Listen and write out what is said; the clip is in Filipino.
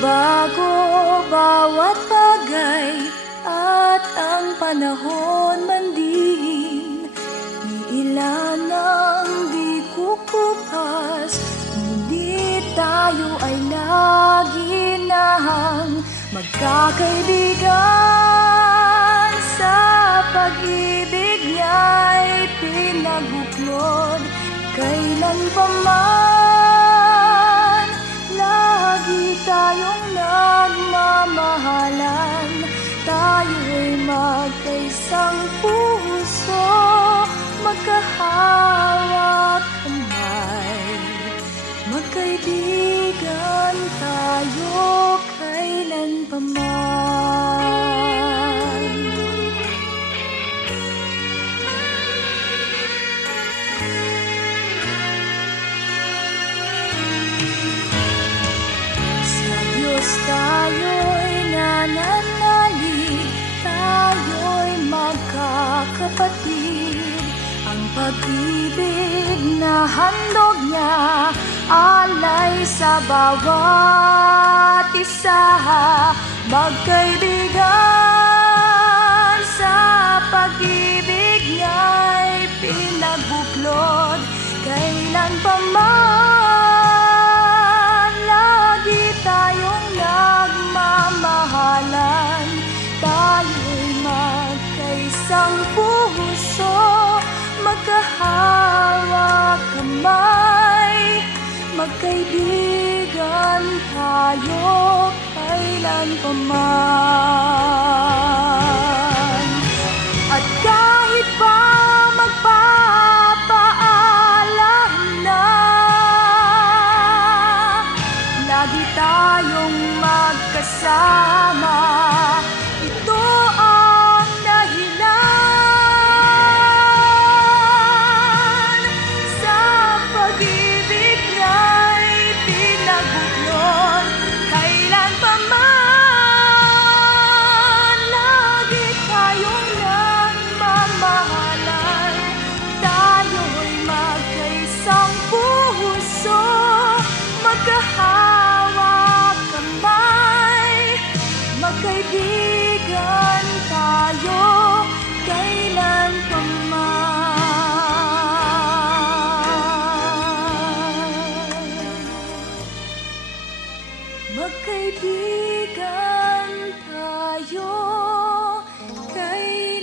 Nagbabago bawat bagay at ang panahon man din. Iilan ang di kukupas, ngunit tayo ay lagi nang magkakaibigan. Sa pag-ibig niya'y pinagbuklod, kailan pa man lagi tayong nagmamahalan. Tayo'y magkaisang puso, magkahawak kamay, magkaibigan tayo kailan pa man. Sa Diyos tayo'y nananalig, tayo'y magkakapatid. Ang pag-ibig na handog niya alay sa bawat isa. Magkaibigan, sa pag-ibig niya'y pinagbuklod, kailan pa man lagi tayong nagmamahalan. Tayo'y magkaisang puso, magkahawak kamay, magkaibigan tayo kailan pa man. At kahit pa magpapaalam na, lagi tayong magkasama. Ito ang dahilan, sa pag-ibig niya'y pinagbuklod, kailan pa man lagi tayong nagmamahalan. Tayo'y magkaisang puso, magkahawak kamay, magkaibigan tayo kailan pa man. Magkaibigan tayo kailan